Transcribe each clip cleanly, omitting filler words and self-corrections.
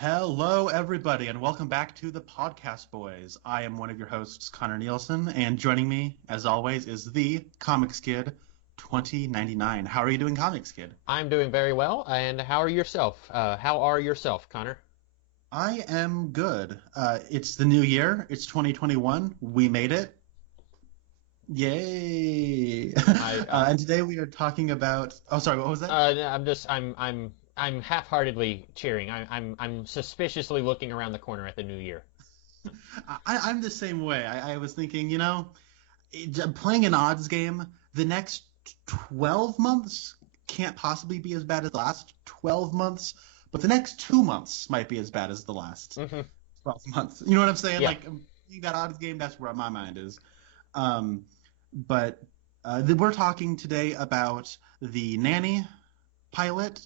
Hello, everybody, and welcome back to the Podcast Boys. I am one of your hosts, Connor Nielsen, and joining me, as always, is the Comics Kid 2099. How are you doing, Comics Kid? I'm doing very well, and how are yourself? How are yourself, Connor? I am good. It's the new year. It's 2021. We made it. Yay! I, And today we are talking about. Oh, sorry. What was that? I'm half-heartedly cheering. I'm suspiciously looking around the corner at the new year. I'm the same way. I was thinking, playing an odds game, the next 12 months can't possibly be as bad as the last 12 months, but the next 2 months might be as bad as the last Hmm. 12 months. You know what I'm saying? Yeah. Like, playing that odds game, that's where my mind is. Um, but we're talking today about the Nanny pilot.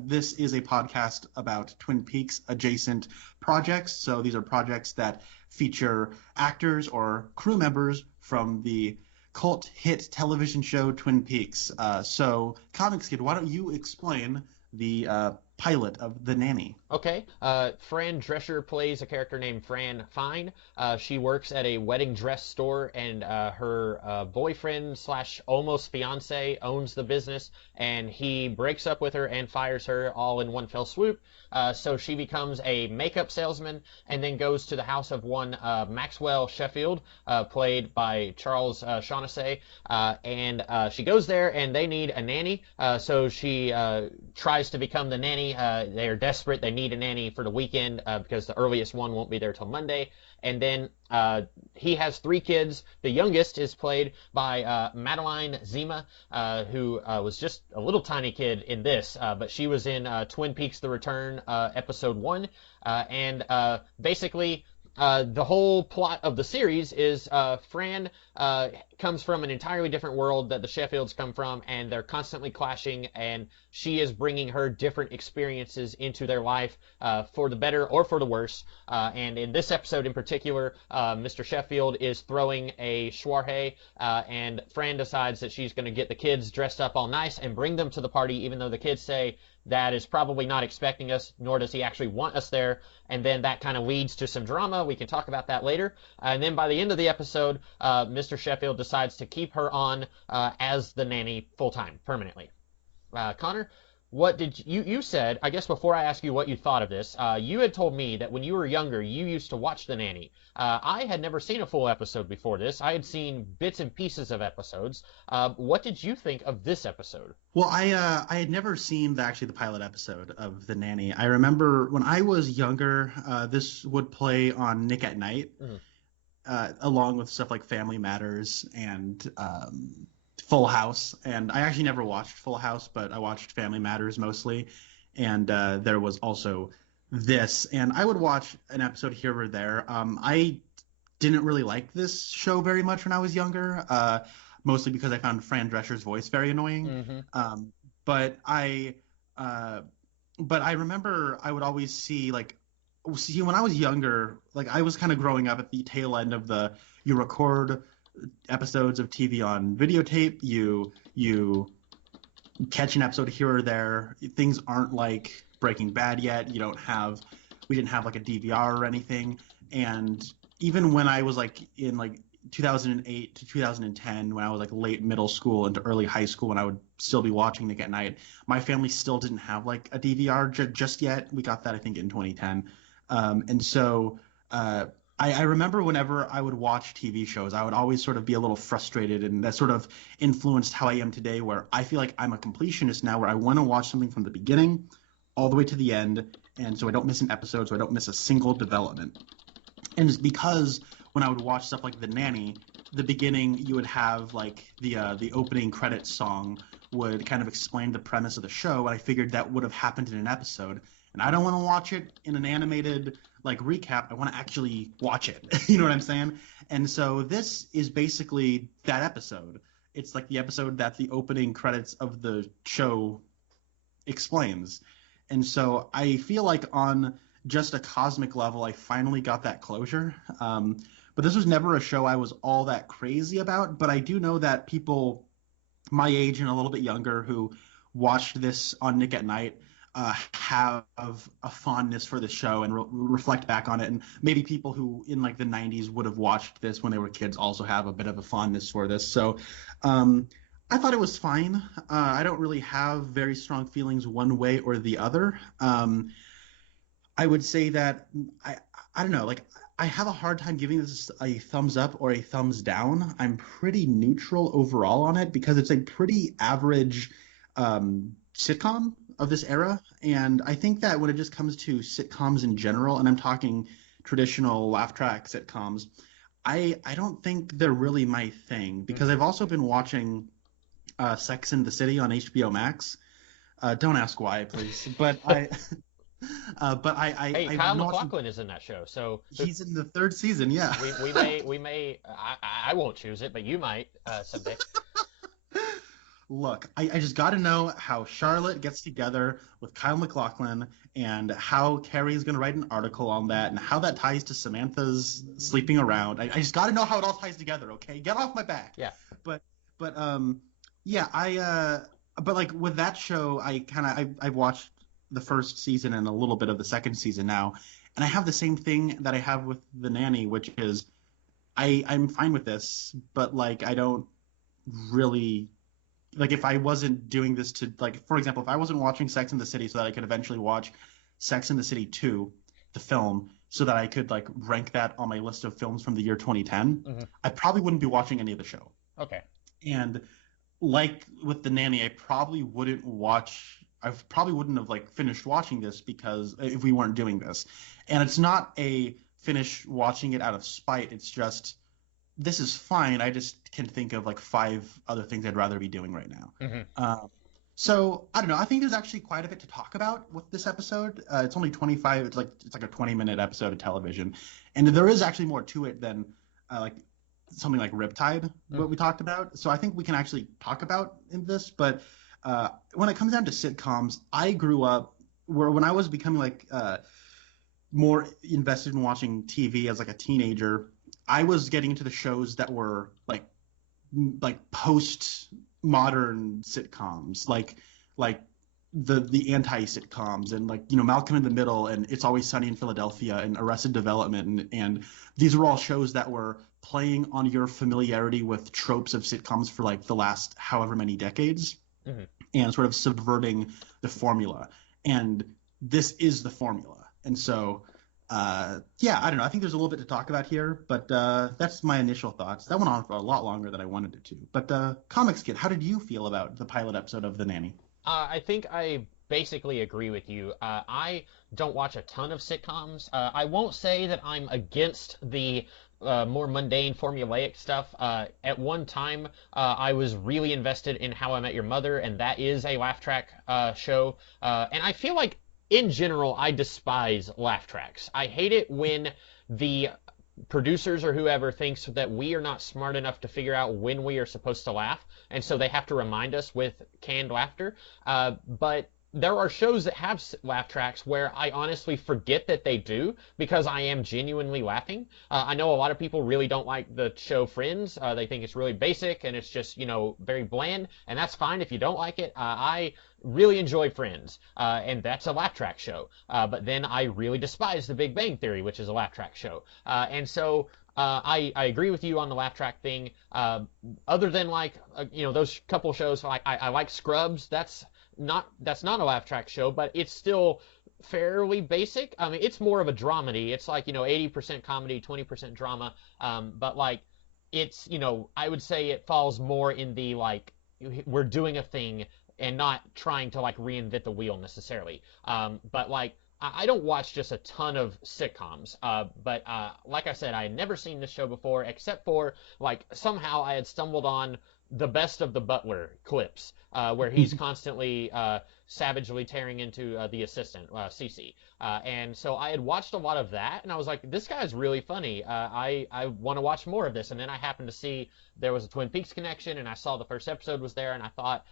This is a podcast about Twin Peaks adjacent projects. So these are projects that feature actors or crew members from the cult hit television show Twin Peaks. So, Comics Kid, why don't you explain the pilot of The Nanny? Okay. Fran Drescher plays a character named Fran Fine. She works at a wedding dress store, and her boyfriend slash almost fiance owns the business, and he breaks up with her and fires her all in one fell swoop. So she becomes a makeup salesman and then goes to the house of one Maxwell Sheffield, played by Charles Shaughnessy. And she goes there and they need a nanny. So she tries to become the nanny. They are desperate. They need a nanny for the weekend because the earliest one won't be there till Monday. And then he has three kids. The youngest is played by Madeline Zima, who was just a little tiny kid in this, but she was in Twin Peaks: The Return, episode 1. And basically, the whole plot of the series is Fran comes from an entirely different world that the Sheffields come from, and they're constantly clashing, and she is bringing her different experiences into their life for the better or for the worse. And in this episode in particular, Mr. Sheffield is throwing a soiree, and Fran decides that she's going to get the kids dressed up all nice and bring them to the party, even though the kids say Dad is probably not expecting us, nor does he actually want us there. And then that kind of leads to some drama. We can talk about that later. And then by the end of the episode, Mr. Sheffield decides to keep her on as the nanny full-time, permanently. Connor, what did you said, I guess before I ask you what you thought of this, you had told me that when you were younger, you used to watch The Nanny. I had never seen a full episode before this. I had seen bits and pieces of episodes. What did you think of this episode? Well, I had never seen the pilot episode of The Nanny. I remember when I was younger, this would play on Nick at Night, along with stuff like Family Matters and Full House. And I actually never watched Full House, but I watched Family Matters mostly. And there was also this. And I would watch an episode here or there. I didn't really like this show very much when I was younger, mostly because I found Fran Drescher's voice very annoying. But I remember I would always see when I was younger, like I was kind of growing up at the tail end of you record episodes of TV on videotape, you catch an episode here or there. Things aren't like Breaking Bad yet. We didn't have like a DVR or anything. And even when I was like in like 2008 to 2010, when I was like late middle school into early high school, when I would still be watching Nick at Night, my family still didn't have like a DVR just yet. We got that I think in 2010. And so I remember whenever I would watch TV shows, I would always sort of be a little frustrated, and that sort of influenced how I am today, where I feel like I'm a completionist now, where I want to watch something from the beginning all the way to the end, and so I don't miss an episode, so I don't miss a single development. And it's because when I would watch stuff like The Nanny, the beginning you would have like the opening credits song would kind of explain the premise of the show, and I figured that would have happened in an episode. And I don't want to watch it in an animated like recap. I want to actually watch it. You know what I'm saying? And so this is basically that episode. It's like the episode that the opening credits of the show explains. And so I feel like on just a cosmic level, I finally got that closure. But this was never a show I was all that crazy about. But I do know that people my age and a little bit younger who watched this on Nick at Night, have a fondness for the show and reflect back on it, and maybe people who in like the 90s would have watched this when they were kids also have a bit of a fondness for this. So I thought it was fine. I don't really have very strong feelings one way or the other. I would say that I don't know, like I have a hard time giving this a thumbs up or a thumbs down. I'm pretty neutral overall on it because it's a pretty average sitcom of this era, and I think that when it just comes to sitcoms in general, and I'm talking traditional laugh track sitcoms, I don't think they're really my thing because I've also been watching Sex and the City on HBO Max. Don't ask why, please. Hey, I've Kyle been watching. MacLachlan is in that show, so He's in the third season, yeah. we may I won't choose it, but you might someday. Look, I just got to know how Charlotte gets together with Kyle MacLachlan and how Carrie's going to write an article on that and how that ties to Samantha's sleeping around. I just got to know how it all ties together, okay? Get off my back. Yeah. But yeah, but like with that show, I've watched the first season and a little bit of the second season now, and I have the same thing that I have with The Nanny, which is I'm fine with this, but like I don't really like if I wasn't doing this to like for example, if I wasn't watching Sex and the City so that I could eventually watch Sex and the City 2, the film, so that I could like rank that on my list of films from the year 2010, I probably wouldn't be watching any of the show. Okay. And like with The Nanny, I probably wouldn't have like finished watching this because if we weren't doing this. And it's not a finish watching it out of spite. It's just this is fine. I just can think of like 5 other things I'd rather be doing right now. So I don't know. I think there's actually quite a bit to talk about with this episode. It's only 25. It's like a 20-minute episode of television, and there is actually more to it than like something like Riptide, what we talked about. So I think we can actually talk about in this. But when it comes down to sitcoms, I grew up where when I was becoming like more invested in watching TV as like a teenager, I was getting into the shows that were like post modern sitcoms, like the anti sitcoms and like Malcolm in the Middle and It's Always Sunny in Philadelphia and Arrested Development and these were all shows that were playing on your familiarity with tropes of sitcoms for like the last however many decades and sort of subverting the formula. And this is the formula. And so yeah, I don't know. I think there's a little bit to talk about here, but that's my initial thoughts. That went on for a lot longer than I wanted it to. But Comics Kid, how did you feel about the pilot episode of The Nanny? I think I basically agree with you. I don't watch a ton of sitcoms. I won't say that I'm against the more mundane, formulaic stuff. At one time, I was really invested in How I Met Your Mother, and that is a laugh track show. And I feel like, in general, I despise laugh tracks. I hate it when the producers or whoever thinks that we are not smart enough to figure out when we are supposed to laugh, and so they have to remind us with canned laughter. But there are shows that have laugh tracks where I honestly forget that they do because I am genuinely laughing. I know a lot of people really don't like the show Friends. They think it's really basic and it's just, very bland, and that's fine if you don't like it. I really enjoy Friends, and that's a laugh track show. But then I really despise The Big Bang Theory, which is a laugh track show. And so I agree with you on the laugh track thing. Other than those couple shows, I like Scrubs. That's not a laugh track show, but it's still fairly basic. I mean, it's more of a dramedy. It's 80% comedy, 20% drama. But it's, I would say it falls more in the we're doing a thing and not trying to reinvent the wheel necessarily. But I don't watch just a ton of sitcoms. But like I said, I had never seen this show before, except for somehow I had stumbled on the Best of the Butler clips, where he's constantly savagely tearing into the assistant, Cece. And so I had watched a lot of that, and I was like, this guy's really funny. I want to watch more of this. And then I happened to see there was a Twin Peaks connection, and I saw the first episode was there, and I thought,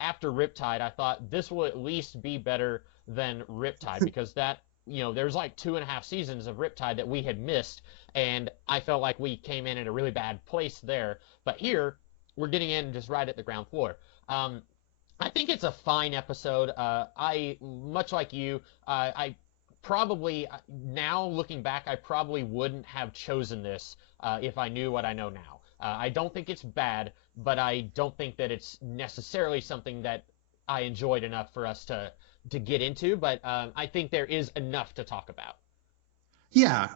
after Riptide, I thought this will at least be better than Riptide because that, there's 2.5 seasons of Riptide that we had missed, and I felt like we came in at a really bad place there. But here, we're getting in just right at the ground floor. I think it's a fine episode. I much like you. I probably now looking back, I probably wouldn't have chosen this if I knew what I know now. I don't think it's bad, but I don't think that it's necessarily something that I enjoyed enough for us to get into. But I think there is enough to talk about. Yeah.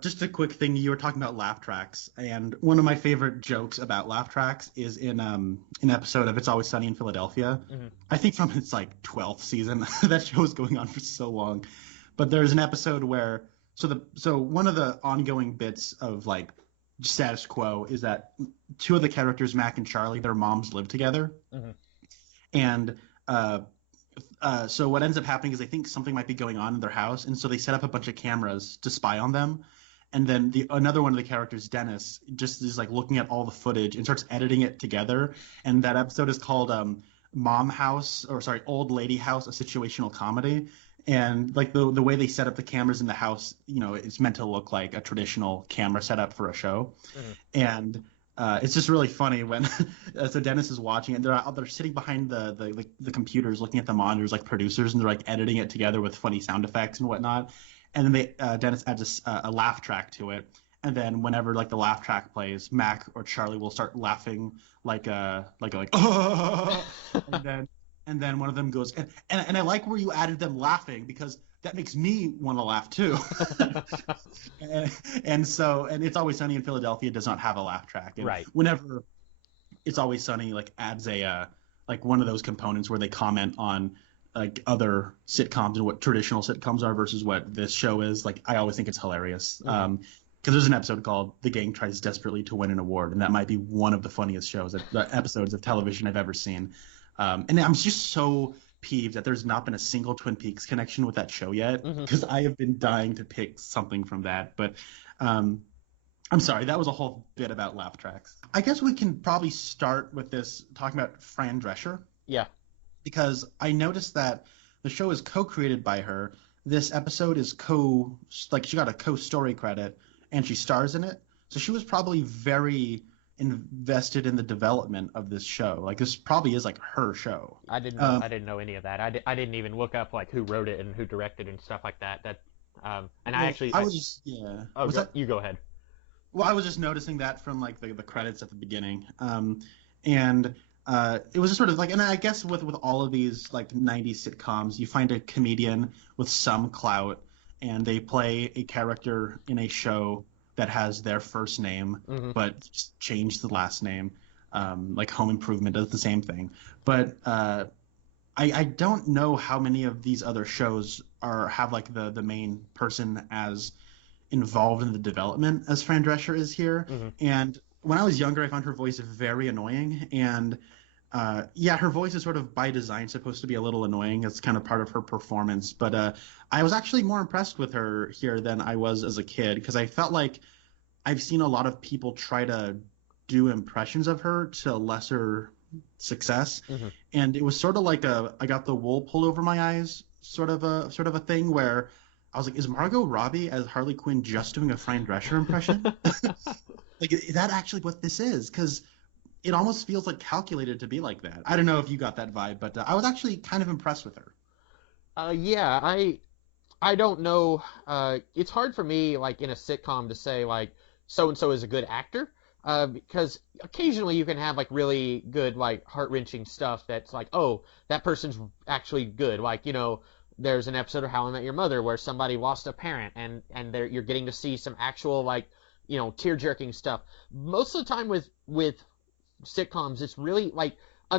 Just a quick thing. You were talking about laugh tracks, and one of my favorite jokes about laugh tracks is in an episode of It's Always Sunny in Philadelphia. Hmm. I think from its like 12th season. That show was going on for so long, but there's an episode where so one of the ongoing bits of like status quo is that two of the characters, Mac and Charlie, their moms live together, Hmm. and so what ends up happening is they think something might be going on in their house, and so they set up a bunch of cameras to spy on them. And then another one of the characters, Dennis, just is like looking at all the footage and starts editing it together. And that episode is called "Mom House," or sorry, "Old Lady House," a situational comedy. And like the way they set up the cameras in the house, it's meant to look like a traditional camera setup for a show. Hmm. And it's just really funny when so Dennis is watching it. They're sitting behind the computers, looking at the monitors like producers, and they're like editing it together with funny sound effects and whatnot. And then Dennis adds a laugh track to it. And then whenever like the laugh track plays, Mac or Charlie will start laughing like and then one of them goes and I like where you added them laughing because that makes me want to laugh too. And It's Always Sunny in Philadelphia does not have a laugh track. And Right. whenever It's Always Sunny like adds a like one of those components where they comment on like other sitcoms and what traditional sitcoms are versus what this show is, like I always think it's hilarious. Hmm. Because there's an episode called "The Gang Tries Desperately to Win an Award," and that might be one of the funniest episodes of television I've ever seen. And I'm just so peeved that there's not been a single Twin Peaks connection with that show yet, Hmm. because I have been dying to pick something from that. But um, I'm sorry, that was a whole bit about laugh tracks. I guess we can probably start with this talking about Fran Drescher, Yeah. because I noticed that the show is co-created by her. This episode is she got a co-story credit and she stars in it. So she was probably very invested in the development of this show. Like this probably is like her show. I didn't know. Um, I didn't know any of that. I didn't even look up like who wrote it and who directed and stuff like that. And I well, actually. I was just yeah. Oh, Was that you go ahead. Well, I was just noticing that from like the credits at the beginning, and it was just sort of like, and I guess with all of these like '90s sitcoms, you find a comedian with some clout, and they play a character in a show that has their first name, Hmm. but just change the last name. Like Home Improvement does the same thing, but I don't know how many of these other shows have like the main person as involved in the development as Fran Drescher is here. Hmm. And when I was younger, I found her voice very annoying. And yeah, her voice is sort of by design supposed to be a little annoying. It's kind of part of her performance. But I was actually more impressed with her here than I was as a kid, because I felt like I've seen a lot of people try to do impressions of her to lesser success. Hmm. And it was sort of like I got the wool pulled over my eyes sort of a thing where I was like, is Margot Robbie as Harley Quinn just doing a Fran Drescher impression? Like, is that actually what this is? Because it almost feels like calculated to be like that. I don't know if you got that vibe, but I was actually kind of impressed with her. Yeah. I don't know. It's hard for me, like in a sitcom, to say like so and so is a good actor, because occasionally you can have like really good, like heart-wrenching stuff that's like, oh, that person's actually good. Like there's an episode of How I Met Your Mother where somebody lost a parent, and you're getting to see some actual like tear-jerking stuff. Most of the time with sitcoms, it's really like I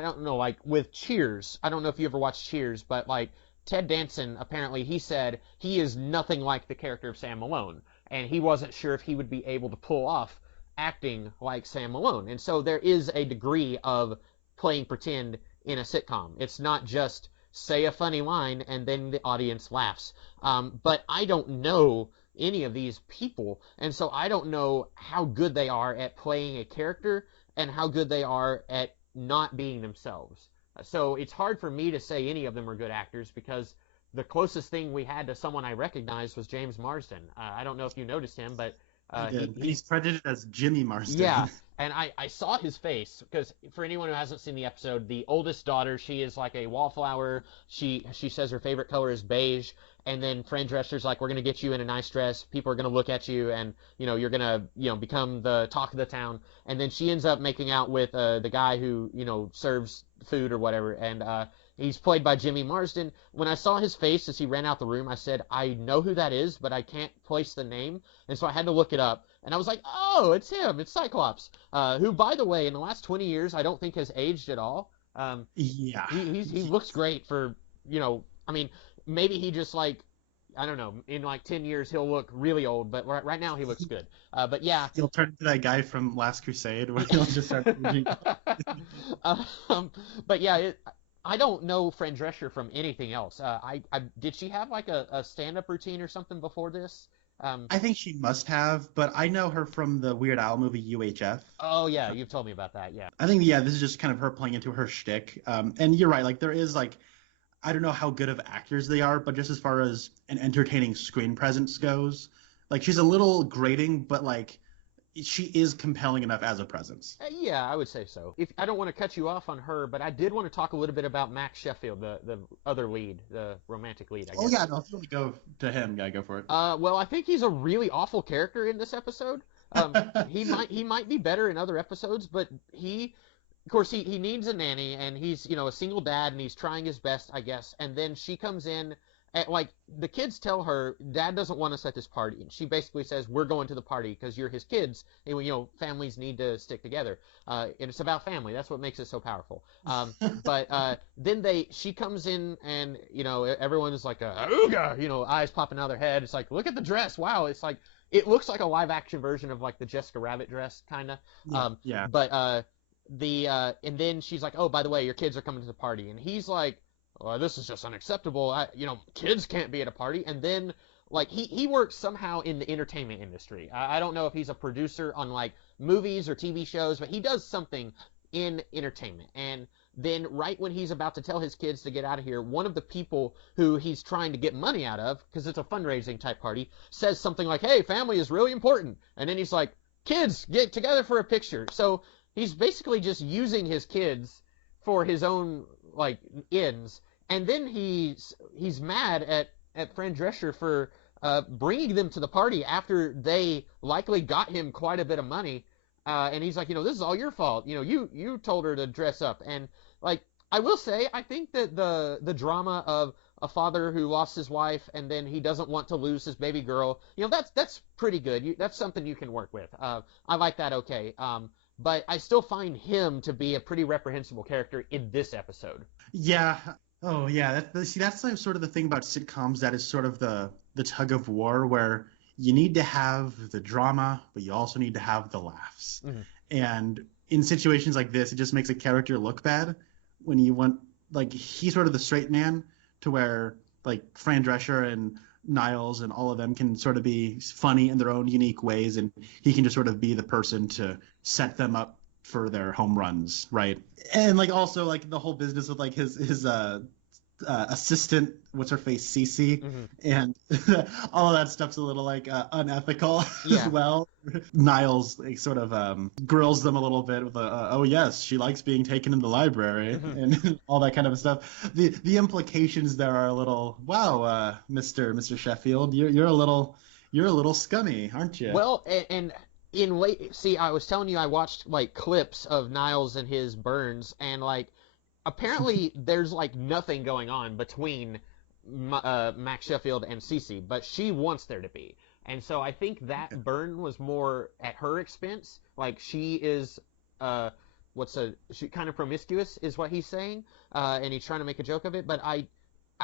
don't know, like with Cheers. I don't know if you ever watched Cheers, but like Ted Danson, apparently he said he is nothing like the character of Sam Malone, and he wasn't sure if he would be able to pull off acting like Sam Malone. And so there is a degree of playing pretend in a sitcom. It's not just say a funny line and then the audience laughs. But I don't know any of these people, and so I don't know how good they are at playing a character and how good they are at not being themselves. So it's hard for me to say any of them are good actors, because the closest thing we had to someone I recognized was James Marsden. I don't know if you noticed him, but He did. And He he's credited as Jimmy yeah, Marston. and I saw his face because for anyone who hasn't seen the episode, the oldest daughter, she is like a wallflower. She says her favorite color is beige, and then Fran Drescher's like, we're gonna get you in a nice dress. People are gonna look at you, and you're gonna become the talk of the town. And then she ends up making out with the guy who serves food or whatever, and he's played by Jimmy Marsden. When I saw his face as he ran out the room, I said, I know who that is, but I can't place the name, and so I had to look it up. And I was like, oh, it's him. It's Cyclops, who, by the way, in the last 20 years, I don't think has aged at all. Yeah. He looks great for, I mean, maybe he just like, I don't know, in like 10 years he'll look really old, but right now he looks good. But yeah. He'll turn into that guy from Last Crusade where he'll just start aging. But yeah, I don't know Fran Drescher from anything else. Did she have like a stand-up routine or something before this? I think she must have, but I know her from the Weird Al movie UHF. Oh yeah, you've told me about that. Yeah. I think this is just kind of her playing into her shtick. And you're right, like there is like I don't know how good of actors they are, but just as far as an entertaining screen presence goes, like she's a little grating, but like she is compelling enough as a presence. Yeah, I would say so. If I don't want to cut you off on her, but I did want to talk a little bit about Max Sheffield, the other lead, the romantic lead, I guess. Oh yeah, no, if you want to go to him, yeah, go for it. Well, I think he's a really awful character in this episode. He might be better in other episodes, but of course, he needs a nanny, and he's a single dad, and he's trying his best, I guess. And then she comes in. Like the kids tell her, Dad doesn't want us at this party, and she basically says, "We're going to the party because you're his kids, and families need to stick together, and it's about family. That's what makes it so powerful." But then she comes in, and everyone is like, "Ooga!" Eyes popping out of their head. It's like, look at the dress, wow! It's like it looks like a live action version of like the Jessica Rabbit dress, kind of. Yeah. But and then she's like, "Oh, by the way, your kids are coming to the party," and he's like, well, this is just unacceptable. Kids can't be at a party. And then, like, he works somehow in the entertainment industry. I don't know if he's a producer on, like, movies or TV shows, but he does something in entertainment. And then right when he's about to tell his kids to get out of here, one of the people who he's trying to get money out of, because it's a fundraising type party, says something like, hey, family is really important. And then he's like, kids, get together for a picture. So he's basically just using his kids for his own, like, ends. And then he's mad at Fran Drescher for bringing them to the party after they likely got him quite a bit of money. And he's like, this is all your fault. You told her to dress up. And like, I will say, I think that the drama of a father who lost his wife and then he doesn't want to lose his baby girl, that's pretty good. That's something you can work with. I like that. Okay. But I still find him to be a pretty reprehensible character in this episode. Yeah. Oh yeah, that's like sort of the thing about sitcoms that is sort of the tug of war where you need to have the drama, but you also need to have the laughs. Mm-hmm. And in situations like this, it just makes a character look bad when you want like he's sort of the straight man to where like Fran Drescher and Niles and all of them can sort of be funny in their own unique ways, and he can just sort of be the person to set them up for their home runs, right? And like also like the whole business with like his assistant, what's her face, Cece, mm-hmm. and all of that stuff's a little like unethical as well. Niles like, sort of grills them a little bit with oh yes, she likes being taken in the library mm-hmm. and all that kind of stuff. The implications there are a little wow, Mr. Sheffield, you're a little scummy, aren't you? Well, and I was telling you I watched like clips of Niles and his burns, and like apparently there's like nothing going on between Max Sheffield and Cece, but she wants there to be. And so I think that burn was more at her expense. Like she is she kind of promiscuous is what he's saying, and he's trying to make a joke of it, but I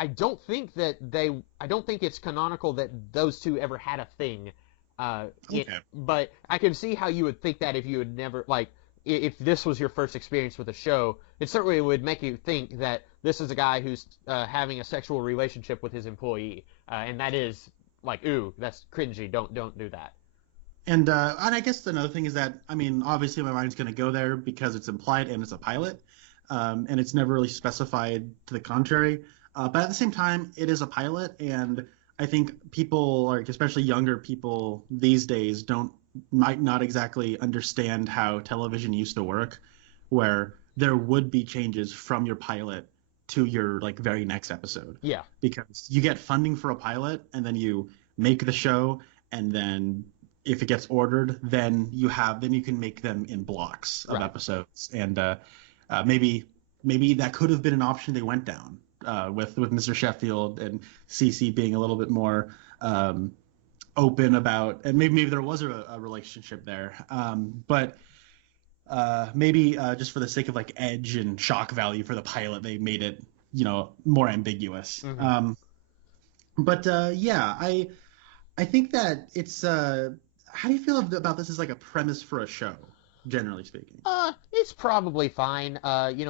don't think it's canonical that those two ever had a thing. But I can see how you would think that if you had never, like, if this was your first experience with a show, it certainly would make you think that this is a guy who's having a sexual relationship with his employee, and that is like, ooh, that's cringy. Don't do that. And I guess another thing is that, I mean, obviously my mind's going to go there because it's implied and it's a pilot, and it's never really specified to the contrary. But at the same time, it is a pilot, and I think people, like especially younger people these days, don't might not exactly understand how television used to work, where there would be changes from your pilot to your like very next episode. Yeah. Because you get funding for a pilot and then you make the show, and then if it gets ordered, then you can make them in blocks of episodes. And maybe that could have been an option they went down with Mr. Sheffield and Cece being a little bit more open about, and maybe there was a relationship there. But maybe just for the sake of like edge and shock value for the pilot, they made it, more ambiguous. Mm-hmm. But yeah, I think that it's how do you feel about this as like a premise for a show, generally speaking? It's probably fine.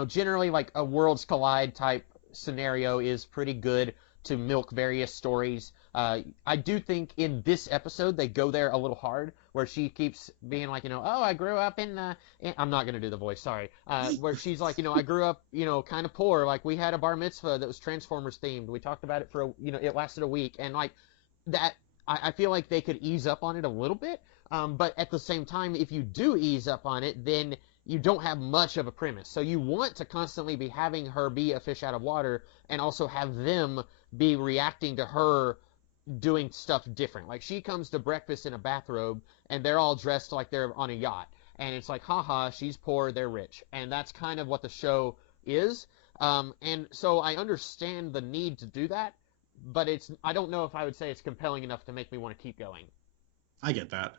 Generally like a Worlds Collide type scenario is pretty good to milk various stories. I do think in this episode they go there a little hard, where she keeps being like, oh, I grew up I'm not gonna do the voice, sorry. Where she's like, I grew up, kind of poor. Like we had a bar mitzvah that was Transformers themed. We talked about it for it lasted a week, and like that. I feel like they could ease up on it a little bit, but at the same time, if you do ease up on it, then you don't have much of a premise. So you want to constantly be having her be a fish out of water, and also have them be reacting to her doing stuff different. Like she comes to breakfast in a bathrobe, and they're all dressed like they're on a yacht, and it's like, haha, she's poor, they're rich, and that's kind of what the show is. And so I understand the need to do that, but I don't know if I would say it's compelling enough to make me want to keep going. I get that.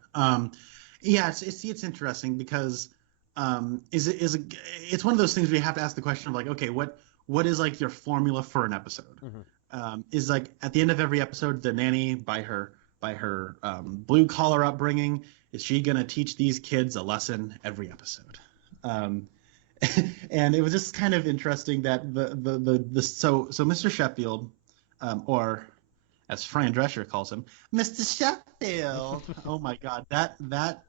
Yeah, it's interesting because it's one of those things where you have to ask the question of like, okay, what is like your formula for an episode? Mm-hmm. Is like at the end of every episode, the nanny by her blue collar upbringing, is she gonna teach these kids a lesson every episode? And it was just kind of interesting that so Mr. Sheffield, or as Fran Drescher calls him, Mr. Sheffield. Oh my God, that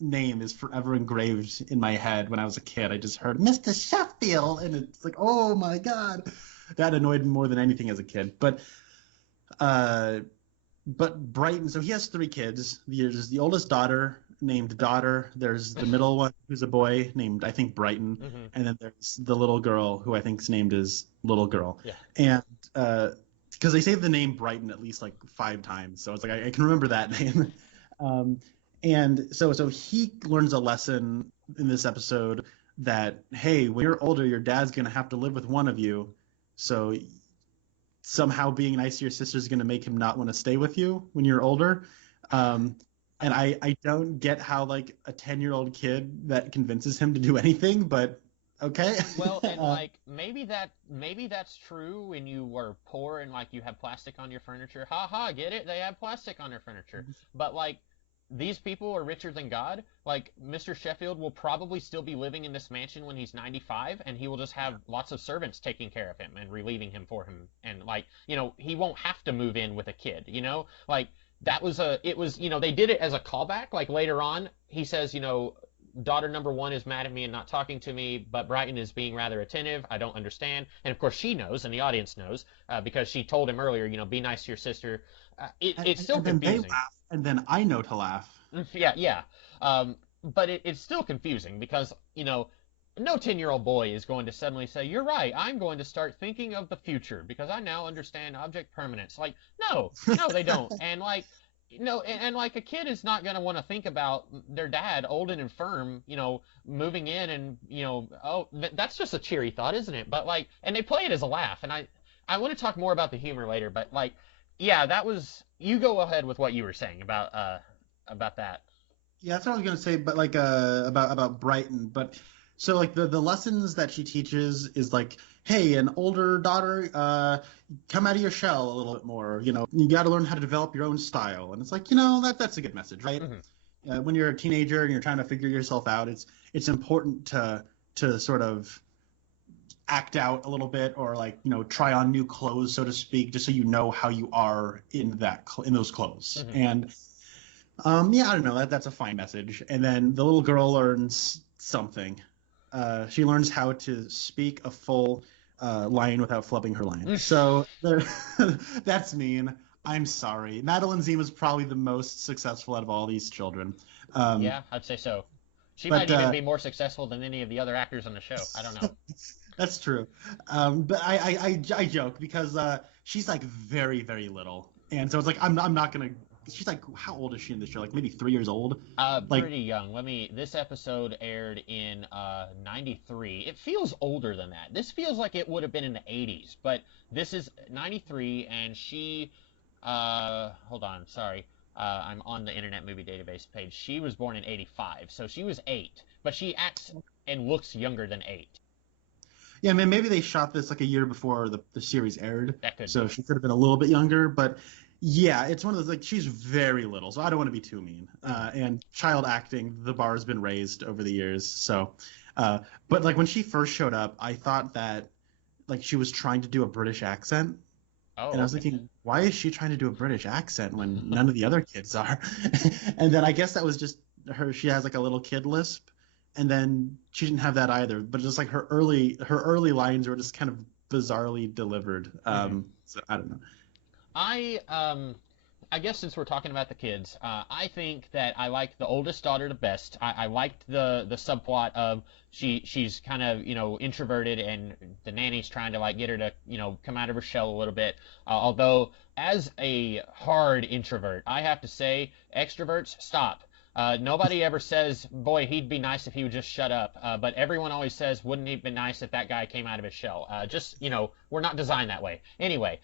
name is forever engraved in my head. When I was a kid, I just heard Mr. Sheffield, and it's like, oh my God, that annoyed me more than anything as a kid. But Brighton, so he has 3 kids. There's the oldest daughter named Daughter. There's the middle one who's a boy named, I think, Brighton. Mm-hmm. And then there's the little girl who I think is named as Little Girl. Yeah. And because they say the name Brighton at least like 5 times, so it's like I can remember that name. And so he learns a lesson in this episode that, hey, when you're older, your dad's gonna have to live with one of you, so somehow being nice to your sister is gonna make him not want to stay with you when you're older. And I don't get how like a 10-year-old kid that convinces him to do anything, but okay. Well, and like maybe that's true when you were poor and like you have plastic on your furniture. Ha ha, get it? They have plastic on their furniture. But like these people are richer than God. Like Mr. Sheffield will probably still be living in this mansion when he's 95, and he will just have lots of servants taking care of him and relieving him for him. And like, he won't have to move in with a kid, Like they did it as a callback. Like later on, he says, daughter number 1 is mad at me and not talking to me, but Brighton is being rather attentive. I don't understand. And of course she knows, and the audience knows, because she told him earlier, be nice to your sister. It's still confusing. They laugh, and then I know to laugh. Yeah. But it's still confusing because, no 10-year-old boy is going to suddenly say, you're right, I'm going to start thinking of the future because I now understand object permanence. Like, no, they don't. And like, and like a kid is not going to want to think about their dad, old and infirm, moving in and, that's just a cheery thought, isn't it? But like, and they play it as a laugh. And I want to talk more about the humor later, but like, yeah, you go ahead with what you were saying about that. Yeah, that's what I was going to say, but like, about Brighton. But so like the lessons that she teaches is like, hey, an older daughter, come out of your shell a little bit more. You got to learn how to develop your own style. And it's like, that's a good message, right? Mm-hmm. When you're a teenager and you're trying to figure yourself out, it's important to sort of act out a little bit, or like, try on new clothes, so to speak, just so you know how you are in those clothes. Mm-hmm. And yeah, I don't know, that's a fine message. And then the little girl learns something. She learns how to speak a full line without flubbing her line. So that's mean. I'm sorry. Madeline Zima is probably the most successful out of all these children. Yeah, I'd say so. She But might even be more successful than any of the other actors on the show. I don't know. that's true. But I joke because she's like very, very little. And so it's like, I'm not going to. She's like, how old is she in this show? Like maybe 3 years old? Like, Pretty young. This episode aired in '93. It feels older than that. This feels like it would have been in the '80s, but this is '93, and she, hold on, sorry. I'm on the Internet Movie Database page. She was born in '85, so she was 8, but she acts and looks younger than 8. yeah, I mean, maybe they shot this like a year before the series aired. That could So be. she could have been a little bit younger. But yeah, it's one of those, like, she's very little. So I don't want to be too mean. And child acting, the bar has been raised over the years. So, but like when she first showed up, I thought that like she was trying to do a British accent. Oh, And I was okay. thinking, why is she trying to do a British accent when none of the other kids are? And then I guess that was just her. She has like a little kid lisp, and then she didn't have that either. But just like her early lines were just kind of bizarrely delivered. Hmm. So I don't know. I I guess since we're talking about the kids, I think that I like the oldest daughter the best. I liked the subplot of she's kind of introverted, and the nanny's trying to like get her to come out of her shell a little bit. Although as a hard introvert, I have to say extroverts stop. Nobody ever says, "Boy, he'd be nice if he would just shut up." But everyone always says, "Wouldn't it be nice if that guy came out of his shell?" Just we're not designed that way. Anyway,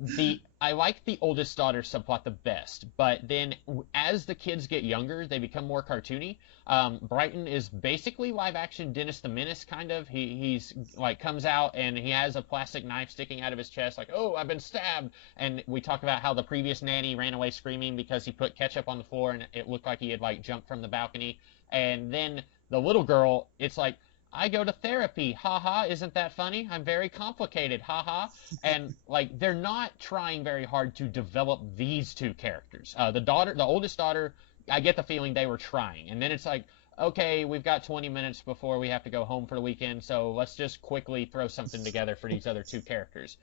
the I like the oldest daughter subplot the best, but then as the kids get younger, they become more cartoony. Brighton is basically live action Dennis the Menace kind of. He's like comes out and he has a plastic knife sticking out of his chest, like, "Oh, I've been stabbed." And we talk about how the previous nanny ran away screaming because he put ketchup on the floor and it looked like he had like jumped from the balcony. And then the little girl, it's like, "I go to therapy. Ha ha, isn't that funny? I'm very complicated. Ha ha." And like they're not trying very hard to develop these two characters. The oldest daughter, I get the feeling they were trying. And then it's like, "Okay, we've got 20 minutes before we have to go home for the weekend, so let's just quickly throw something together for these other two characters."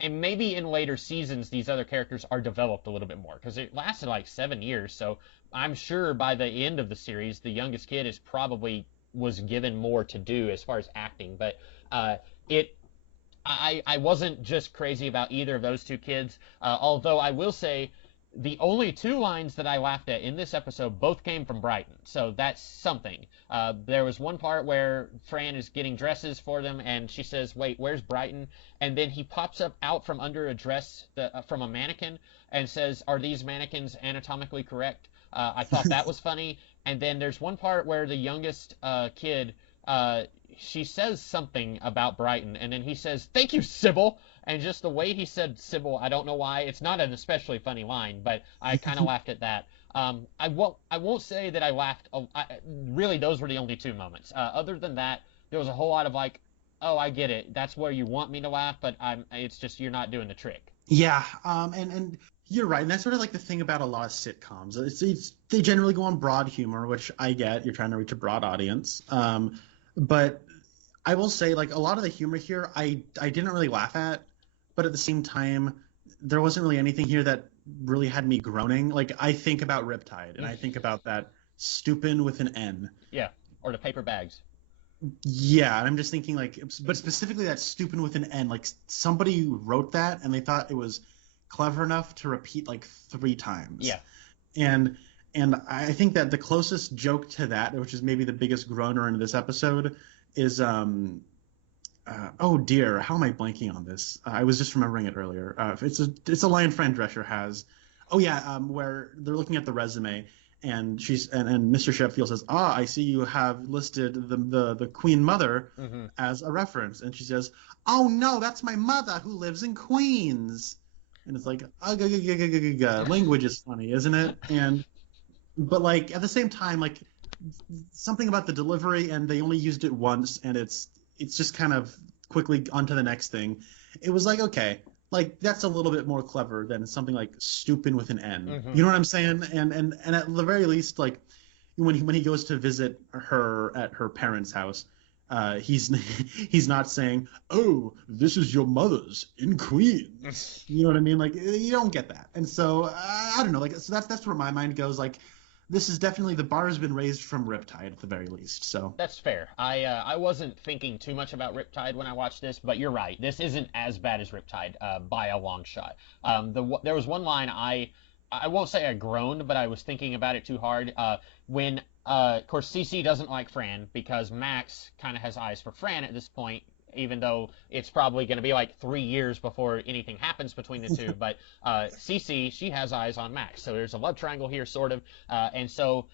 And maybe in later seasons, these other characters are developed a little bit more because it lasted like 7 years. So I'm sure by the end of the series, the youngest kid is probably was given more to do as far as acting. But it I wasn't just crazy about either of those two kids. Although I will say the only two lines that I laughed at in this episode both came from Brighton, so that's something. There was one part where Fran is getting dresses for them, and she says, "Wait, where's Brighton?" And then he pops up out from under a dress from a mannequin and says, "Are these mannequins anatomically correct?" I thought that was funny. And then there's one part where the youngest kid, she says something about Brighton, and then he says, "Thank you, Sybil." And just the way he said Sybil, I don't know why. It's not an especially funny line, but I kind of laughed at that. I won't say that I laughed. Really, those were the only two moments. Other than that, there was a whole lot of like, "Oh, I get it. That's where you want me to laugh, but it's just you're not doing the trick." Yeah, and you're right, and that's sort of like the thing about a lot of sitcoms. They generally go on broad humor, which I get. You're trying to reach a broad audience. But I will say, like, a lot of the humor here, I didn't really laugh at, but at the same time, there wasn't really anything here that really had me groaning. Like, I think about Riptide, and I think about that Stupin with an N. Yeah, or the paper bags. Yeah, and I'm just thinking, like, but specifically that Stupin with an N, like, somebody wrote that, and they thought it was clever enough to repeat like 3 times. Yeah. And I think that the closest joke to that, which is maybe the biggest groaner in this episode, is oh dear, how am I blanking on this? I was just remembering it earlier. It's a line Fran Drescher has. Oh yeah, where they're looking at the resume, and and Mr. Sheffield says, "Ah, I see you have listed the Queen Mother Hmm. as a reference," and she says, "Oh no, that's my mother who lives in Queens." And it's like, language is funny, isn't it? But like at the same time, like something about the delivery, and they only used it once, and it's just kind of quickly onto the next thing. It was like, okay, like that's a little bit more clever than something like "stupid" with an N. Hmm. You know what I'm saying? And at the very least, like when he goes to visit her at her parents' house, he's he's not saying, "Oh, this is your mother's in Queens." You know what I mean? Like you don't get that, and so I don't know. Like so that's where my mind goes. Like this is definitely the bar has been raised from Riptide at the very least. So That's fair. I wasn't thinking too much about Riptide when I watched this, but you're right. This isn't as bad as Riptide by a long shot. There was one line I won't say I groaned, but I was thinking about it too hard. When of course Cece doesn't like Fran because Max kind of has eyes for Fran at this point, even though it's probably going to be like 3 years before anything happens between the two. But Cece, she has eyes on Max, so there's a love triangle here, sort of. And so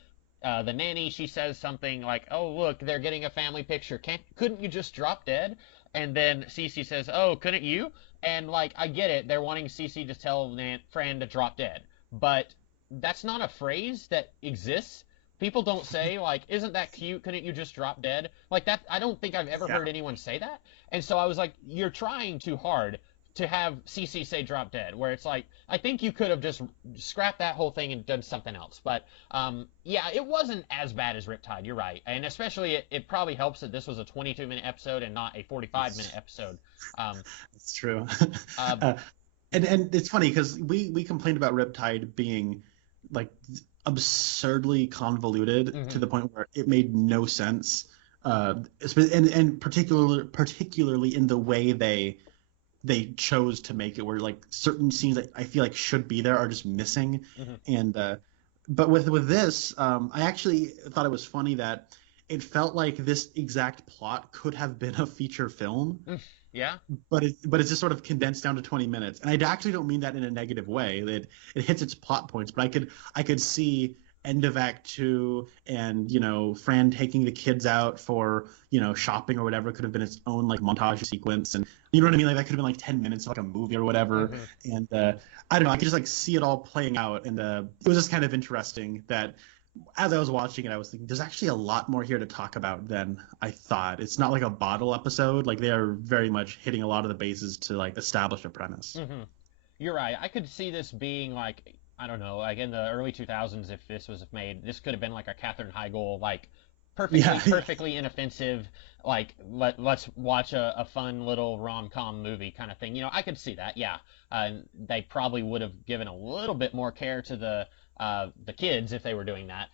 the nanny, she says something like, "Oh, look, they're getting a family picture. Couldn't you just drop dead?" And then Cece says, "Oh, couldn't you?" And like, I get it. They're wanting Cece to tell Fran to drop dead, but that's not a phrase that exists. People don't say like, "Isn't that cute? Couldn't you just drop dead?" Like that. I don't think I've ever yeah. heard anyone say that. And so I was like, "You're trying too hard to have Cece say drop dead," where it's like, I think you could have just scrapped that whole thing and done something else. But yeah, it wasn't as bad as Riptide. You're right, and especially it probably helps that this was a 22-minute episode and not a 45-minute episode. That's true. Uh, And it's funny because we complained about Riptide being like absurdly convoluted to the point where it made no sense. And particularly in the way they chose to make it, where like certain scenes that I feel like should be there are just missing. And but with this, I actually thought it was funny that it felt like this exact plot could have been a feature film, yeah. but it's just sort of condensed down to 20 minutes. And I actually don't mean that in a negative way. It hits its plot points, but I could see end of Act 2 and, you know, Fran taking the kids out for, you know, shopping or whatever could have been its own like montage sequence. And you know what I mean? Like that could have been like 10 minutes of like a movie or whatever. And I don't know, I could just like see it all playing out. And it was just kind of interesting that as I was watching it, I was thinking there's actually a lot more here to talk about than I thought. It's not like a bottle episode. Like they are very much hitting a lot of the bases to like establish a premise. You're right. I could see this being like, I don't know, like in the early 2000s, if this was made, this could have been like a Katherine Heigl, like perfectly inoffensive, like let's watch a fun little rom-com movie kind of thing. You know, I could see that. Yeah, they probably would have given a little bit more care to the kids if they were doing that,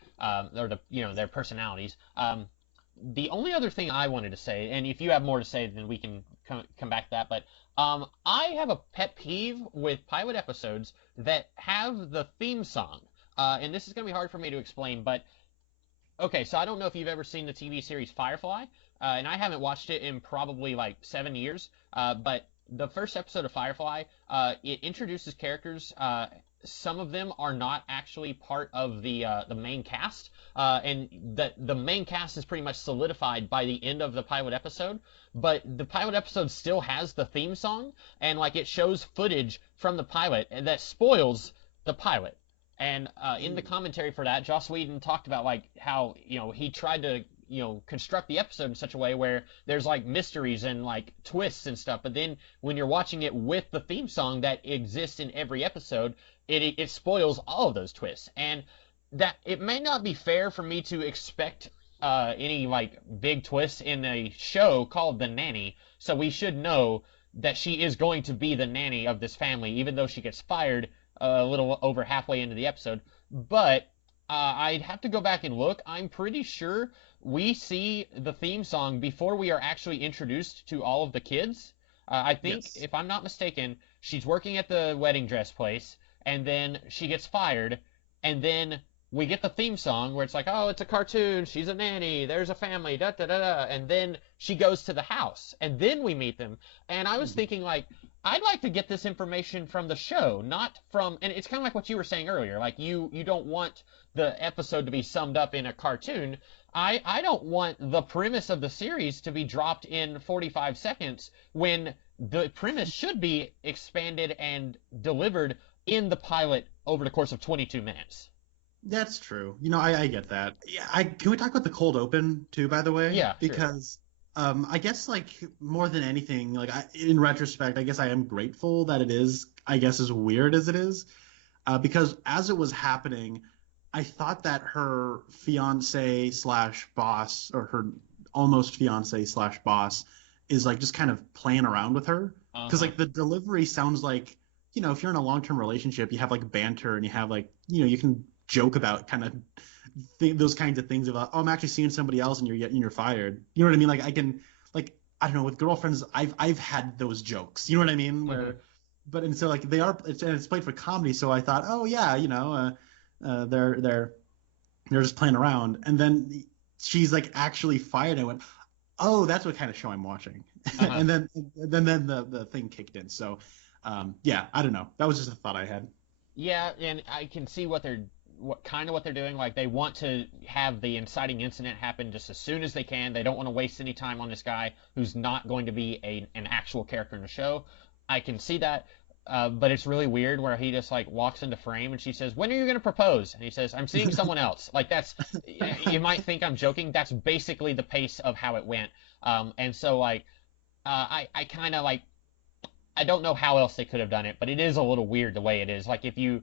or their personalities. The only other thing I wanted to say, and if you have more to say, then we can come back to that. But I have a pet peeve with pilot episodes that have the theme song, and this is going to be hard for me to explain. But okay, so I don't know if you've ever seen the TV series Firefly, and I haven't watched it in probably like 7 years. But the first episode of Firefly, it introduces characters. Some of them are not actually part of the main cast, and the main cast is pretty much solidified by the end of the pilot episode. But the pilot episode still has the theme song, and like it shows footage from the pilot and that spoils the pilot. And in the commentary for that, Joss Whedon talked about like how he tried to construct the episode in such a way where there's like mysteries and like twists and stuff, but then when you're watching it with the theme song that exists in every episode, it spoils all of those twists. And that it may not be fair for me to expect any like big twists in a show called The Nanny, so we should know that she is going to be the nanny of this family, even though she gets fired a little over halfway into the episode. But I'd have to go back and look. I'm pretty sure we see the theme song before we are actually introduced to all of the kids. I think, Yes. if I'm not mistaken, she's working at the wedding dress place, and then she gets fired, and then we get the theme song where it's like, oh, it's a cartoon, she's a nanny, there's a family, da da da da, and then she goes to the house, and then we meet them. And I was thinking, like, I'd like to get this information from the show, not from, and it's kind of like what you were saying earlier, like you don't want the episode to be summed up in a cartoon. I don't want the premise of the series to be dropped in 45 seconds when the premise should be expanded and delivered in the pilot over the course of 22 minutes. That's true. You know, I get that. Yeah, can we talk about the cold open too, by the way? Yeah, sure. Because I guess like more than anything, like in retrospect, I guess I am grateful that it is, I guess, as weird as it is, because as it was happening, I thought that her fiance slash boss, or her almost fiance slash boss, is like just kind of playing around with her, because like the delivery sounds like, you know, if you're in a long-term relationship, you have like banter and you have like, you know, you can joke about kind of those kinds of things about, oh, I'm actually seeing somebody else and you're fired. You know what I mean? Like I can, like, I don't know, with girlfriends, I've had those jokes. You know what I mean? Where, but and so like it's played for comedy. So I thought, oh yeah, they're just playing around. And then she's like actually fired. I went, oh, that's what kind of show I'm watching. And then the thing kicked in. So yeah, I don't know. That was just a thought I had. Yeah, and I can see what they're doing. Like they want to have the inciting incident happen just as soon as they can. They don't want to waste any time on this guy who's not going to be an actual character in the show. I can see that, but it's really weird where he just like walks into frame and she says, "When are you going to propose?" And he says, "I'm seeing someone else." Like that's, you might think I'm joking. That's basically the pace of how it went. And so like, I kind of like, I don't know how else they could have done it, but it is a little weird the way it is. Like if you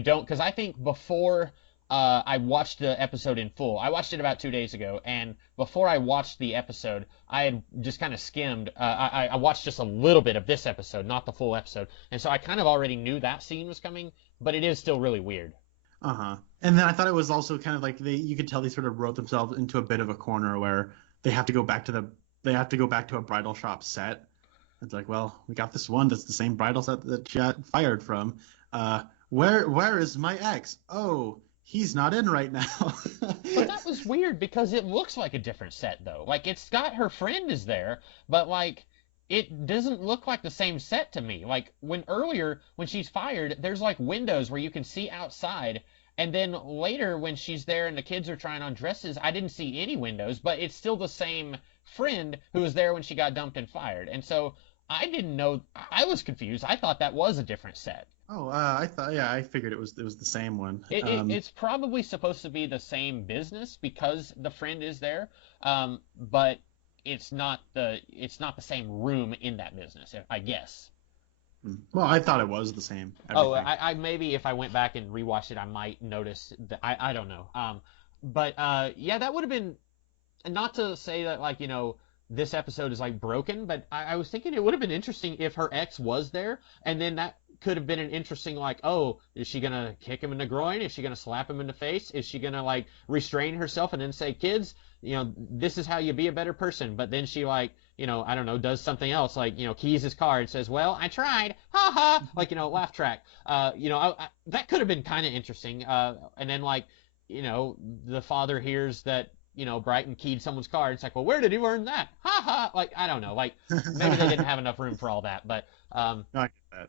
don't, because I think before I watched the episode in full, I watched it about 2 days ago, and before I watched the episode, I had just kind of skimmed. I watched just a little bit of this episode, not the full episode, and so I kind of already knew that scene was coming, but it is still really weird. And then I thought it was also kind of like you could tell they sort of wrote themselves into a bit of a corner where they have to go back to a bridal shop set. It's like, well, we got this one that's the same bridal set that she got fired from. Where is my ex? Oh, he's not in right now. But that was weird because it looks like a different set though. Like it's got her friend is there, but like it doesn't look like the same set to me. Like when she's fired, there's like windows where you can see outside. And then later when she's there and the kids are trying on dresses, I didn't see any windows, but it's still the same friend who was there when she got dumped and fired. And so I didn't know. I was confused. I thought that was a different set. Oh, I figured it was the same one. It's probably supposed to be the same business because the friend is there, but it's not the same room in that business, I guess. Well, I thought it was the same. Everything. Oh, I maybe if I went back and rewatched it, I might notice that. I don't know. But yeah, that would have been, not to say that like this episode is like broken, but I was thinking it would have been interesting if her ex was there, and then that could have been an interesting like, oh, is she gonna kick him in the groin? Is she gonna slap him in the face? Is she gonna like restrain herself and then say, kids, this is how you be a better person? But then she like, I don't know, does something else like, keys his car and says, well, I tried, ha ha, like, laugh track. That could have been kind of interesting. And then like, the father hears that Brighton keyed someone's car. It's like, well, where did he learn that? Ha ha! Like, I don't know. Like, maybe they didn't have enough room for all that. But no, I get that.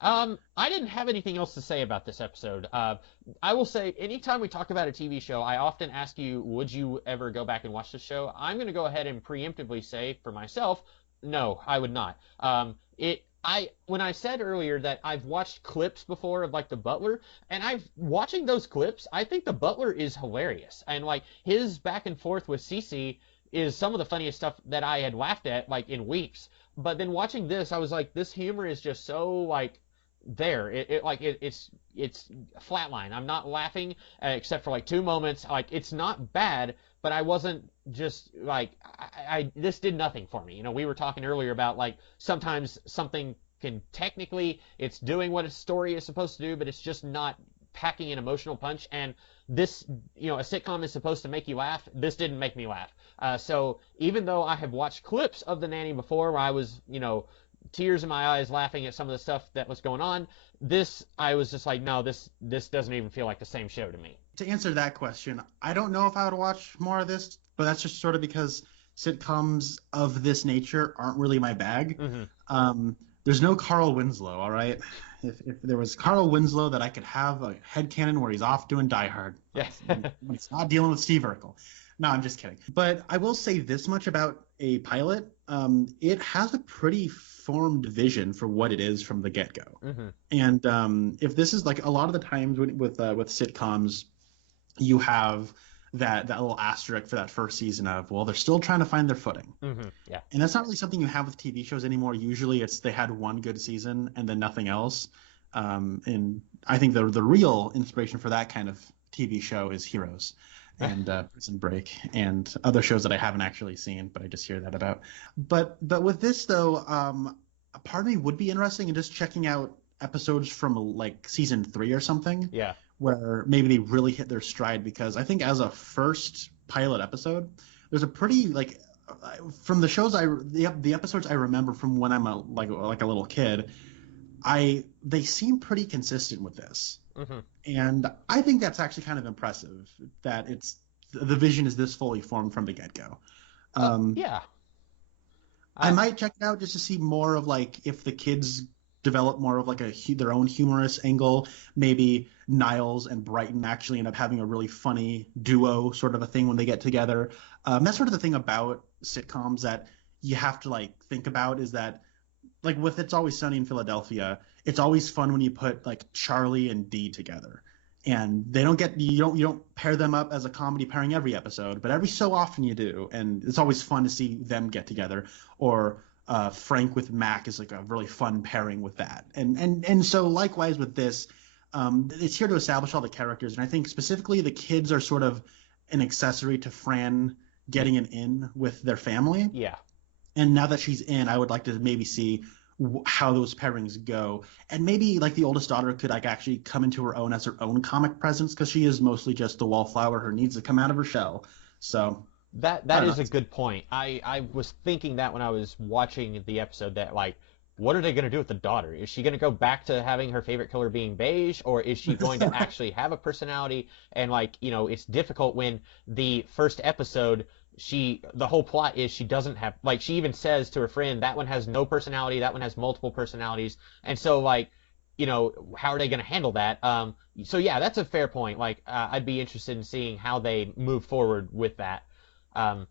I didn't have anything else to say about this episode. I will say, anytime we talk about a TV show, I often ask you, would you ever go back and watch the show? I'm going to go ahead and preemptively say for myself, no, I would not. When I said earlier that I've watched clips before of like the Butler, and watching those clips, I think the Butler is hilarious, and like his back and forth with Cece is some of the funniest stuff that I had laughed at like in weeks. But then watching this, I was like, this humor is just so like there. It's flatline. I'm not laughing except for like 2 moments. Like it's not bad, but I wasn't just like this did nothing for me. We were talking earlier about like sometimes something can technically it's doing what its story is supposed to do, but it's just not packing an emotional punch. And this, a sitcom is supposed to make you laugh. This didn't make me laugh. So even though I have watched clips of The Nanny before where I was, tears in my eyes laughing at some of the stuff that was going on, this, I was just like, no, this doesn't even feel like the same show to me. To answer that question, I don't know if I would watch more of this, but that's just sort of because sitcoms of this nature aren't really my bag. Mm-hmm. There's no Carl Winslow, all right? If there was Carl Winslow that I could have a headcanon where he's off doing Die Hard. Yeah. when he's not dealing with Steve Urkel. No, I'm just kidding. But I will say this much about a pilot. It has a pretty formed vision for what it is from the get-go. Mm-hmm. And if this is like a lot of the times with sitcoms, you have that little asterisk for that first season of, well, they're still trying to find their footing. Mm-hmm. Yeah. And that's not really something you have with TV shows anymore. Usually it's they had one good season and then nothing else. And I think the real inspiration for that kind of TV show is Heroes and Prison Break and other shows that I haven't actually seen, but I just hear that about. But with this, though, a part of me would be interested in just checking out episodes from like season 3 or something. Yeah. where maybe they really hit their stride, because I think as a first pilot episode, there's a pretty like from the shows the episodes I remember from when I'm like a little kid, they seem pretty consistent with this. Hmm. And I think that's actually kind of impressive that the vision is this fully formed from the get-go. Yeah. I might check it out just to see more of like if the kids develop more of like their own humorous angle. Maybe Niles and Brighton actually end up having a really funny duo sort of a thing when they get together. That's sort of the thing about sitcoms that you have to like think about, is that like with It's Always Sunny in Philadelphia, it's always fun when you put like Charlie and Dee together. And they don't get you don't pair them up as a comedy pairing every episode, but every so often you do, and it's always fun to see them get together. Or Frank with Mac is like a really fun pairing with that. And so likewise with this, it's here to establish all the characters, and I think specifically the kids are sort of an accessory to Fran getting an in with their family. Yeah. And now that she's in, I would like to maybe see how those pairings go, and maybe like the oldest daughter could like actually come into her own as her own comic presence, because she is mostly just the wallflower who needs to come out of her shell. So That is a good point. I was thinking that when I was watching the episode, that like, what are they going to do with the daughter? Is she going to go back to having her favorite color being beige, or is she going to actually have a personality? And like, it's difficult when the first episode, the whole plot is she doesn't have, like, she even says to her friend, that one has no personality, that one has multiple personalities. And so like, how are they going to handle that? So yeah, that's a fair point. Like, I'd be interested in seeing how they move forward with that. And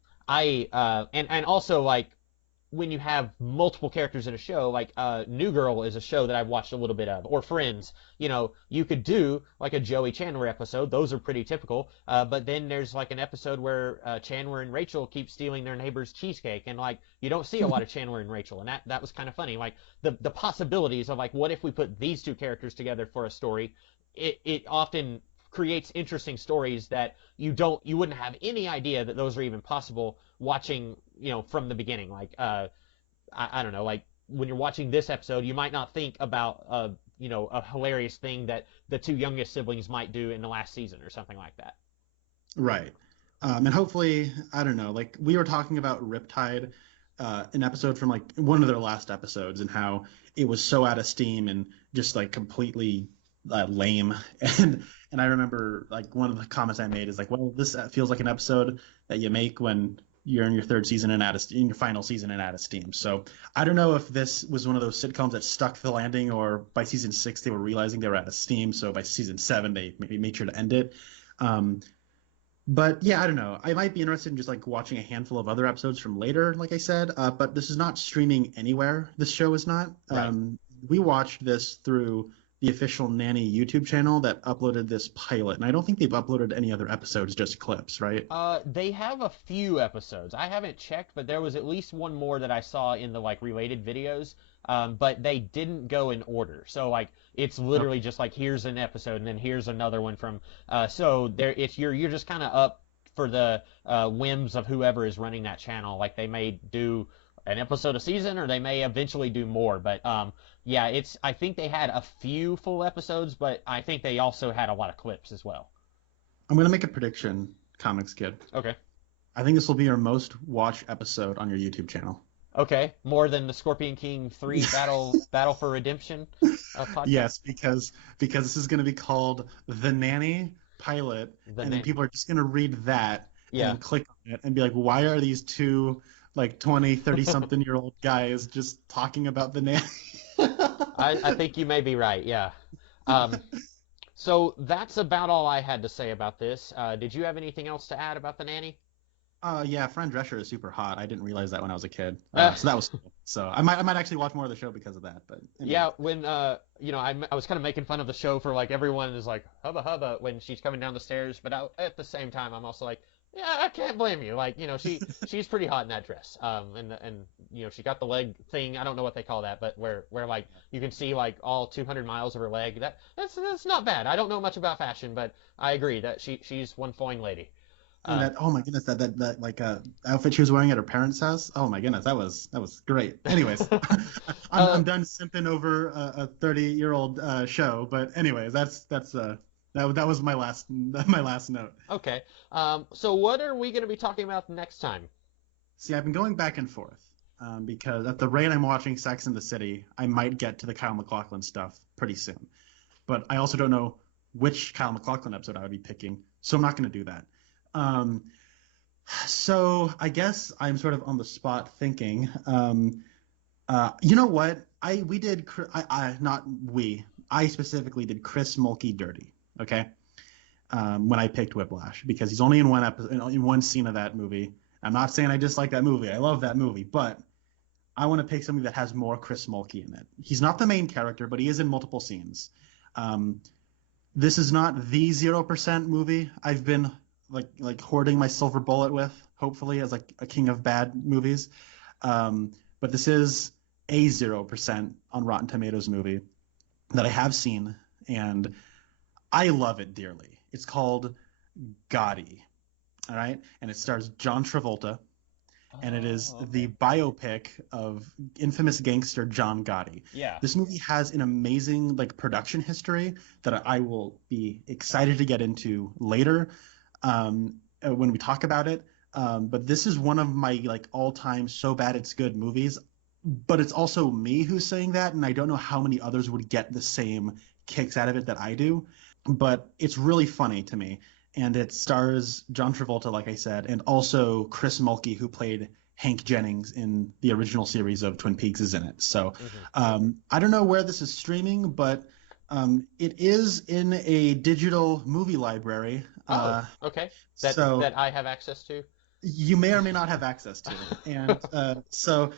also like, when you have multiple characters in a show, like New Girl is a show that I've watched a little bit of, or Friends, you could do like a Joey Chandler episode. Those are pretty typical. But then there's like an episode where Chandler and Rachel keep stealing their neighbor's cheesecake, and like you don't see a lot of Chandler and Rachel, and that was kind of funny. Like the possibilities of like, what if we put these two characters together for a story? It often creates interesting stories that you wouldn't have any idea that those are even possible watching, from the beginning. Like, I don't know, like when you're watching this episode, you might not think about, a hilarious thing that the two youngest siblings might do in the last season or something like that. Right. And hopefully, I don't know, like we were talking about Riptide, an episode from like one of their last episodes, and how it was so out of steam and just like completely lame. And I remember like one of the comments I made is like, well, this feels like an episode that you make when you're in your third season and in your final season and out of steam. So I don't know if this was one of those sitcoms that stuck the landing, or by season 6 they were realizing they were out of steam, so by season 7 they maybe made sure to end it. But yeah, I don't know. I might be interested in just like watching a handful of other episodes from later, like I said. But this is not streaming anywhere. This show is not. Right. We watched this through the official Nanny YouTube channel that uploaded this pilot, and I don't think they've uploaded any other episodes, just clips, right? They have a few episodes. I haven't checked, but there was at least one more that I saw in the like related videos. But they didn't go in order. So like, it's literally just like, here's an episode and then here's another one from. So there, you're just kind of up for the whims of whoever is running that channel. Like, they may do an episode a season, or they may eventually do more. But yeah, I think they had a few full episodes, but I think they also had a lot of clips as well. I'm gonna make a prediction, Comics Kid. Okay. I think this will be your most watched episode on your YouTube channel. Okay, more than the Scorpion King 3 Battle for Redemption podcast? Yes, because this is going to be called The Nanny Pilot, and then people are just going to read that and click on it and be like, why are these two like 20, 30-something-year-old guys just talking about the nanny? I think you may be right, yeah. So that's about all I had to say about this. Did you have anything else to add about the nanny? Yeah, Fran Drescher is super hot. I didn't realize that when I was a kid. So that was cool. So I might actually watch more of the show because of that. But anyway. Yeah, when I was kind of making fun of the show for like, everyone is like hubba hubba when she's coming down the stairs, but at the same time I'm also like, yeah, I can't blame you. Like, she's pretty hot in that dress. And she got the leg thing. I don't know what they call that, but where like you can see like all 200 miles of her leg. That's not bad. I don't know much about fashion, but I agree that she's one fine lady. And oh my goodness, that like outfit she was wearing at her parents' house. Oh my goodness, that was great. Anyways, I'm done simping over a 30-year-old show. But anyways, that's That was my last note. Okay. So what are we going to be talking about next time? See, I've been going back and forth because at the rate I'm watching Sex and the City, I might get to the Kyle MacLachlan stuff pretty soon. But I also don't know which Kyle MacLachlan episode I would be picking, so I'm not going to do that. So I guess I'm sort of on the spot thinking. You know what? I specifically did Chris Mulkey dirty. Okay, when I picked Whiplash because he's only in one episode, in one scene of that movie. I'm not saying I dislike that movie. I love that movie, but I want to pick something that has more Chris Mulkey in it. He's not the main character, but he is in multiple scenes. This is not the 0% movie I've been like hoarding my silver bullet with, hopefully, as like a king of bad movies. But this is a 0% on Rotten Tomatoes movie that I have seen, and I love it dearly. It's called Gotti, all right? And it stars John Travolta, and it is the biopic of infamous gangster John Gotti. Yeah. This movie has an amazing like production history that I will be excited to get into later when we talk about it. But this is one of my like all-time so bad it's good movies. But it's also me who's saying that, and I don't know how many others would get the same kicks out of it that I do. But it's really funny to me. And it stars John Travolta, like I said, and also Chris Mulkey, who played Hank Jennings in the original series of Twin Peaks, is in it. So I don't know where this is streaming, but it is in a digital movie library. Okay. That I have access to? You may or may not have access to. And so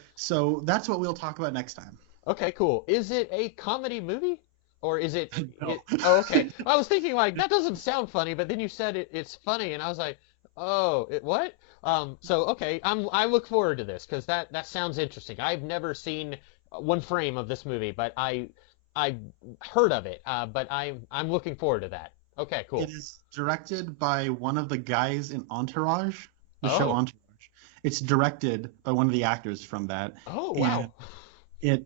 that's what we'll talk about next time. Okay, cool. Is it a comedy movie? Or is it? No. Oh, okay. I was thinking like that doesn't sound funny, but then you said it's funny, and I was like, oh, what? So okay, I look forward to this because that sounds interesting. I've never seen one frame of this movie, but I heard of it. But I'm looking forward to that. Okay, cool. It is directed by one of the guys in Entourage, the show Entourage. It's directed by one of the actors from that. Oh wow! And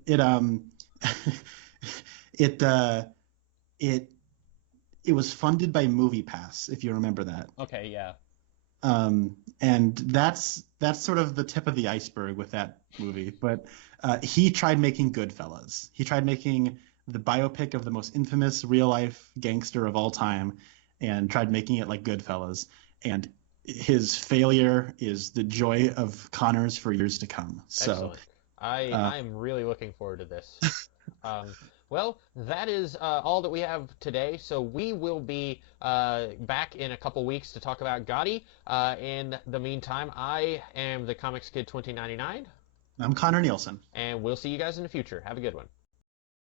it was funded by MoviePass, if you remember that. Okay, yeah. And that's sort of the tip of the iceberg with that movie. But he tried making Goodfellas. He tried making the biopic of the most infamous real-life gangster of all time, and tried making it like Goodfellas. And his failure is the joy of Connors for years to come. So, excellent. I'm really looking forward to this. Well, that is all that we have today. So we will be back in a couple weeks to talk about Gotti. In the meantime, I am the Comics Kid 2099. I'm Connor Nielsen. And we'll see you guys in the future. Have a good one.